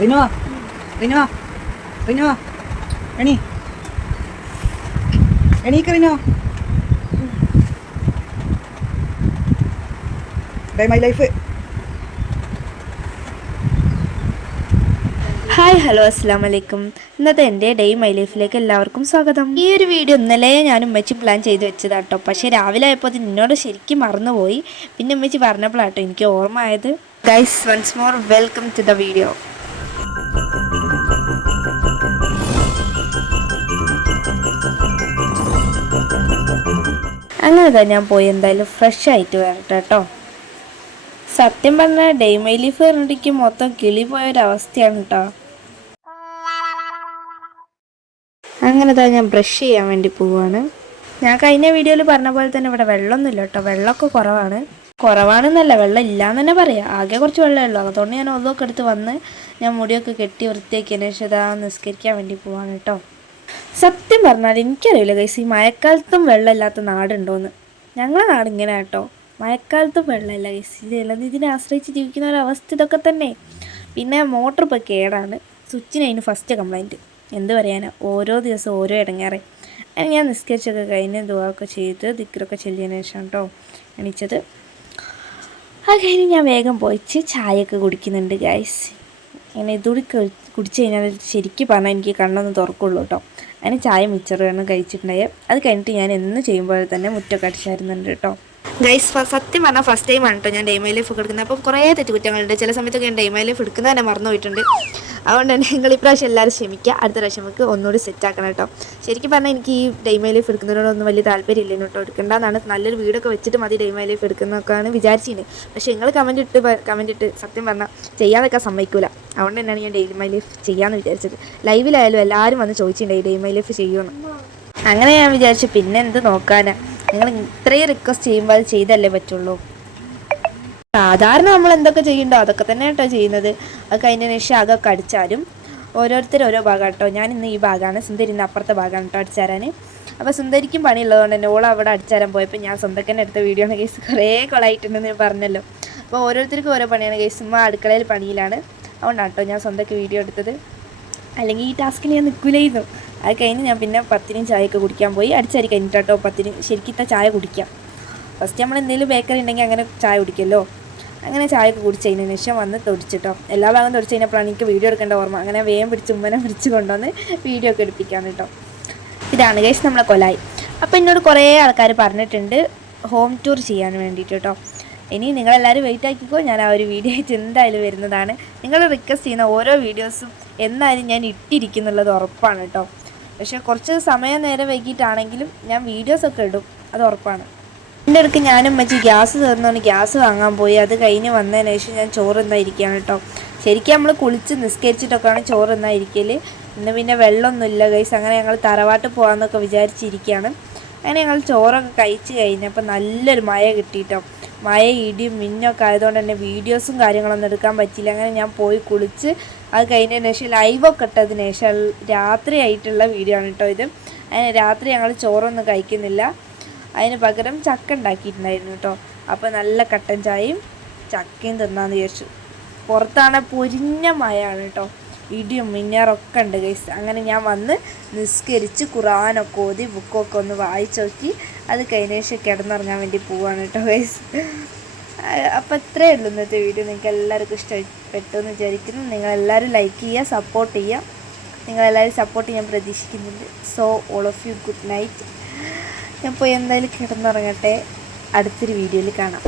Rino Rino Rino എണീക്ക് Rino. Day my life. Hi hello അസ്സാം വലൈക്കും. ഇന്നത്തെ എൻ്റെ ഡേ മൈ ലൈഫിലേക്ക് എല്ലാവർക്കും സ്വാഗതം. ഈ ഒരു വീഡിയോ ഇന്നലെ ഞാൻ ഉമ്മച്ചി പ്ലാൻ ചെയ്ത് വെച്ചതാട്ടോ. പക്ഷേ രാവിലെ ആയപ്പോൾ അത് നിന്നോട് ശരിക്കും മറന്നുപോയി. പിന്നെ ഉമ്മച്ചി പറഞ്ഞപ്പോഴാട്ടോ എനിക്ക് ഓർമ്മ ആയത്. Guys, once more welcome to the video. അങ്ങനെ തന്നെ ഞാൻ പോയി എന്തായാലും ഫ്രഷ് ആയിട്ട് വരട്ടെ കേട്ടോ. സത്യം പറഞ്ഞാൽ ഡേ മൈ ലൈഫ് പറഞ്ഞിട്ട് മൊത്തം കിളി പോയൊരവസ്ഥയാണ് കേട്ടോ. അങ്ങനെ തന്നെ ഞാൻ ബ്രഷ് ചെയ്യാൻ വേണ്ടി പോവാണ്. ഞാൻ കഴിഞ്ഞ വീഡിയോയിൽ പറഞ്ഞ പോലെ തന്നെ ഇവിടെ വെള്ളമൊന്നുമില്ല കേട്ടോ. വെള്ളമൊക്കെ കുറവാണെന്നല്ല, വെള്ളം ഇല്ലയെന്ന് തന്നെ പറയാം. ആകെ കുറച്ച് വെള്ളമേ ഉള്ളൂ. അതുകൊണ്ട് ഞാൻ ഒതൊക്കെ എടുത്ത് വന്ന് ഞാൻ മുടിയൊക്കെ കെട്ടി വൃത്തിയാക്കിയതിന് ശേഷം ഇതാ നിസ്കരിക്കാൻ വേണ്ടി പോവാണ് കേട്ടോ. സത്യം പറഞ്ഞാൽ എനിക്കറിയില്ല ഗൈസ്, ഈ മഴക്കാലത്തും വെള്ളമില്ലാത്ത നാടുണ്ടോയെന്ന്. ഞങ്ങളുടെ നാട് ഇങ്ങനെ കേട്ടോ, മഴക്കാലത്തും വെള്ളമില്ല ഗൈസ്. ഇതിനെ ആശ്രയിച്ച് ജീവിക്കുന്ന ഒരവസ്ഥ ഇതൊക്കെ തന്നെ. പിന്നെ മോട്ടർ ഇപ്പോൾ കേടാണ്. സ്വിച്ചിന് അതിന് ഫസ്റ്റ് കംപ്ലൈൻറ്റ്. എന്ത് പറയാനാ, ഓരോ ദിവസം ഓരോ ഇടങ്ങേറെ. അങ്ങനെ ഞാൻ നിസ്കരിച്ചൊക്കെ കഴിഞ്ഞ് ദുആയൊക്കെ ചെയ്ത് ദിക്റൊക്കെ ചൊല്ലിയതിന് ശേഷം കേട്ടോ എണീച്ചത്. അത് കഴിഞ്ഞ് ഞാൻ വേഗം പോയിച്ച് ചായയൊക്കെ കുടിക്കുന്നുണ്ട് ഗൈസ്. അങ്ങനെ ഇതുകൂടി കുടിച്ച് കഴിഞ്ഞാൽ ശരിക്കും പറഞ്ഞാൽ എനിക്ക് കണ്ണൊന്ന് തുറക്കുള്ളൂ കേട്ടോ. അതിന് ചായ മിച്ചറാണ് കഴിച്ചിട്ടുണ്ടായത്. അത് കഴിഞ്ഞിട്ട് ഞാൻ എന്ന് ചെയ്യുമ്പോൾ തന്നെ മുറ്റൊക്കെ അടിച്ചായിരുന്നുണ്ട് കേട്ടോ. ഗൈസ്, സത്യം പറഞ്ഞാൽ ഫസ്റ്റ് ടൈം ആണ് കേട്ടോ ഞാൻ ഡേ മൈ ലൈഫ് എടുക്കുന്നത്. അപ്പോൾ കുറേ തെറ്റുകുറ്റങ്ങളുണ്ട്. ചില സമയത്തൊക്കെ ഞാൻ ഡേ മൈ ലൈഫ് എടുക്കുന്നത് തന്നെ മറന്നു പോയിട്ടുണ്ട്. അതുകൊണ്ട് തന്നെ നിങ്ങൾ ഇപ്രാവശ്യം എല്ലാവരും ക്ഷമിക്കുക. അടുത്ത പ്രാവശ്യം നമുക്ക് ഒന്നുകൂടി സെറ്റാക്കണം കേട്ടോ. ശരിക്കും പറഞ്ഞാൽ എനിക്ക് ഈ ഡേ മൈ ലൈഫ് എടുക്കുന്നതിനോടൊന്നും വലിയ താല്പര്യമില്ല കേട്ടോ. എടുക്കേണ്ടതാണ്, നല്ലൊരു വീടൊക്കെ വെച്ചിട്ട് മതി ഡേ മൈ ലൈഫ് എടുക്കുന്നതൊക്കെയാണ് വിചാരിച്ചിരുന്നത്. പക്ഷേ നിങ്ങൾ കമൻറ്റ് ഇട്ട് സത്യം പറഞ്ഞാൽ ചെയ്യാനൊക്കെ സമ്മതിക്കില്ല. അതുകൊണ്ട് തന്നെയാണ് ഞാൻ ഡേ മൈ ലൈഫ് ചെയ്യാമെന്ന് വിചാരിച്ചത്. ലൈവിലായാലും എല്ലാവരും വന്ന് ചോദിച്ചിട്ടുണ്ടായി ഡേ മൈ ലൈഫ് ചെയ്യുമെന്ന്. അങ്ങനെ ഞാൻ വിചാരിച്ചു പിന്നെ എന്ത് നോക്കാനാ, നിങ്ങൾ ഇത്രയും റിക്വസ്റ്റ് ചെയ്യുമ്പോൾ അത് ചെയ്തല്ലേ പറ്റുള്ളൂ. സാധാരണ നമ്മൾ എന്തൊക്കെ ചെയ്യുന്നുണ്ടോ അതൊക്കെ തന്നെ കേട്ടോ ചെയ്യുന്നത്. അത് കഴിഞ്ഞതിന് ശേഷം അതൊക്കെ അടിച്ചാലും ഓരോരുത്തരും ഓരോ ഭാഗം കേട്ടോ. ഞാൻ ഇന്ന് ഈ ഭാഗമാണ്, സുന്ദരി ഇന്ന് അപ്പുറത്തെ ഭാഗമാണ് കേട്ടോ അടിച്ചാരാൻ. അപ്പോൾ സുന്ദരിക്കും പണിയുള്ളതുകൊണ്ട് തന്നെ ഓൾ അവിടെ അടിച്ചാരാൻ പോയപ്പോൾ ഞാൻ സ്വന്തക്കന്നെ എടുത്ത വീഡിയോ ആണ് കേസ്. കുറേ കൊളായിട്ടുണ്ടെന്ന് ഞാൻ പറഞ്ഞല്ലോ. അപ്പോൾ ഓരോരുത്തർക്കും ഓരോ പണിയാണ് കേസ്. ഉമ്മ അടുക്കളയിൽ പണിയിലാണ്, അതുകൊണ്ടാണ് കേട്ടോ ഞാൻ സ്വന്തക്ക് വീഡിയോ എടുത്തത്. അല്ലെങ്കിൽ ഈ ടാസ്കിന് ഞാൻ നിൽക്കില്ലായിരുന്നു. അത് കഴിഞ്ഞ് ഞാൻ പിന്നെ 10 ചായയൊക്കെ കുടിക്കാൻ പോയി. അടിച്ചരി കഴിഞ്ഞിട്ട് കേട്ടോ 10 ശരിക്കും ചായ കുടിക്കാം. ഫസ്റ്റ് നമ്മൾ എന്തെങ്കിലും ബേക്കറി ഉണ്ടെങ്കിൽ അങ്ങനെ ചായ കുടിക്കുമല്ലോ. അങ്ങനെ ചായയൊക്കെ കുടിച്ച് കഴിഞ്ഞതിന് ശേഷം വന്ന് തൊടിച്ചിട്ടോ. എല്ലാ ഭാഗം തൊടിച്ച് കഴിഞ്ഞപ്പോഴാണ് എനിക്ക് വീഡിയോ എടുക്കേണ്ട ഓർമ്മ. അങ്ങനെ വേഗം ഉമ്മനെ പിടിച്ച് കൊണ്ടുവന്ന് വീഡിയോ ഒക്കെ എടുപ്പിക്കാണ് കേട്ടോ. ഇതാണ് ഗൈസ് നമ്മളെ കൊലായി. അപ്പോൾ എന്നോട് കുറേ ആൾക്കാർ പറഞ്ഞിട്ടുണ്ട് ഹോം ടൂർ ചെയ്യാൻ വേണ്ടിയിട്ട് കേട്ടോ. ഇനി നിങ്ങളെല്ലാവരും വെയിറ്റ് ആക്കിക്കോ, ഞാൻ ആ ഒരു വീഡിയോ ആയിട്ട് എന്തായാലും വരുന്നതാണ്. നിങ്ങൾ റിക്വസ്റ്റ് ചെയ്യുന്ന ഓരോ വീഡിയോസും എന്നാലും ഞാൻ ഇട്ടിരിക്കുന്നുള്ളത് ഉറപ്പാണ് കേട്ടോ. പക്ഷേ കുറച്ച് സമയം നേരം വൈകിട്ടാണെങ്കിലും ഞാൻ വീഡിയോസൊക്കെ ഇടും, അത് ഉറപ്പാണ്. എൻ്റെ അടുക്ക് ഞാനും മച്ചി ഗ്യാസ് തീർന്നുകൊണ്ട് ഗ്യാസ് വാങ്ങാൻ പോയി. അത് കഴിഞ്ഞ് വന്നതിന് ശേഷം ഞാൻ ചോറ് തിന്നായിരിക്കുകയാണ് കേട്ടോ. ശരിക്കും നമ്മൾ കുളിച്ച് നിസ്കരിച്ചിട്ടൊക്കെയാണ് ചോറ് തിന്നായിരിക്കൽ. ഇന്ന് പിന്നെ വെള്ളമൊന്നുമില്ല ഗൈസ്. അങ്ങനെ ഞങ്ങൾ തറവാട്ട് പോകാമെന്നൊക്കെ വിചാരിച്ചിരിക്കുകയാണ്. അങ്ങനെ ഞങ്ങൾ ചോറൊക്കെ കഴിച്ച് കഴിഞ്ഞപ്പോൾ നല്ലൊരു മഴ കിട്ടിയിട്ടോ. മഴ ഇടിയും മിന്നൊക്കെ ആയതുകൊണ്ട് തന്നെ വീഡിയോസും കാര്യങ്ങളൊന്നും എടുക്കാൻ പറ്റിയില്ല. അങ്ങനെ ഞാൻ പോയി കുളിച്ച് അത് കഴിഞ്ഞതിന് ശേഷം ലൈവൊക്കെ ഇട്ടതിന് ശേഷം രാത്രി ആയിട്ടുള്ള വീഡിയോ ആണ് കേട്ടോ ഇത്. അതിന് രാത്രി ഞങ്ങൾ ചോറൊന്നും കഴിക്കുന്നില്ല, അതിന് പകരം ചക്ക ഉണ്ടാക്കിയിട്ടുണ്ടായിരുന്നു കേട്ടോ. അപ്പോൾ നല്ല കട്ടൻ ചായയും ചക്കയും തിന്നാന്ന് വിചാരിച്ചു. പുറത്താണ് പൊരിഞ്ഞ മഴയാണ് കേട്ടോ, ഇടിയും മിന്നാറൊക്കെ ഉണ്ട് ഗൈസ്. അങ്ങനെ ഞാൻ വന്ന് നിസ്കരിച്ച് ഖുർആനൊക്കെ ഓതി ബുക്കൊക്കെ ഒന്ന് വായിച്ച് നോക്കി അത് കഴിഞ്ഞ ശേഷം കിടന്നുറങ്ങാൻ വേണ്ടി പോവാണ് കേട്ടോ ഗൈസ്. അപ്പോൾ ഇത്രയേ ഉള്ളൂ ഇന്നത്തെ വീഡിയോ. നിങ്ങൾക്ക് എല്ലാവർക്കും ഇഷ്ടപ്പെട്ടു എന്ന് വിചാരിക്കുന്നു. നിങ്ങളെല്ലാവരും ലൈക്ക് ചെയ്യുക, സപ്പോർട്ട് ചെയ്യുക. നിങ്ങളെല്ലാവരും സപ്പോർട്ട് ചെയ്യാൻ പ്രതീക്ഷിക്കുന്നുണ്ട്. So all of you good night. ഞാൻ പോയി എന്തായാലും കിടന്നുറങ്ങട്ടെ. അടുത്തൊരു വീഡിയോയിൽ കാണാം.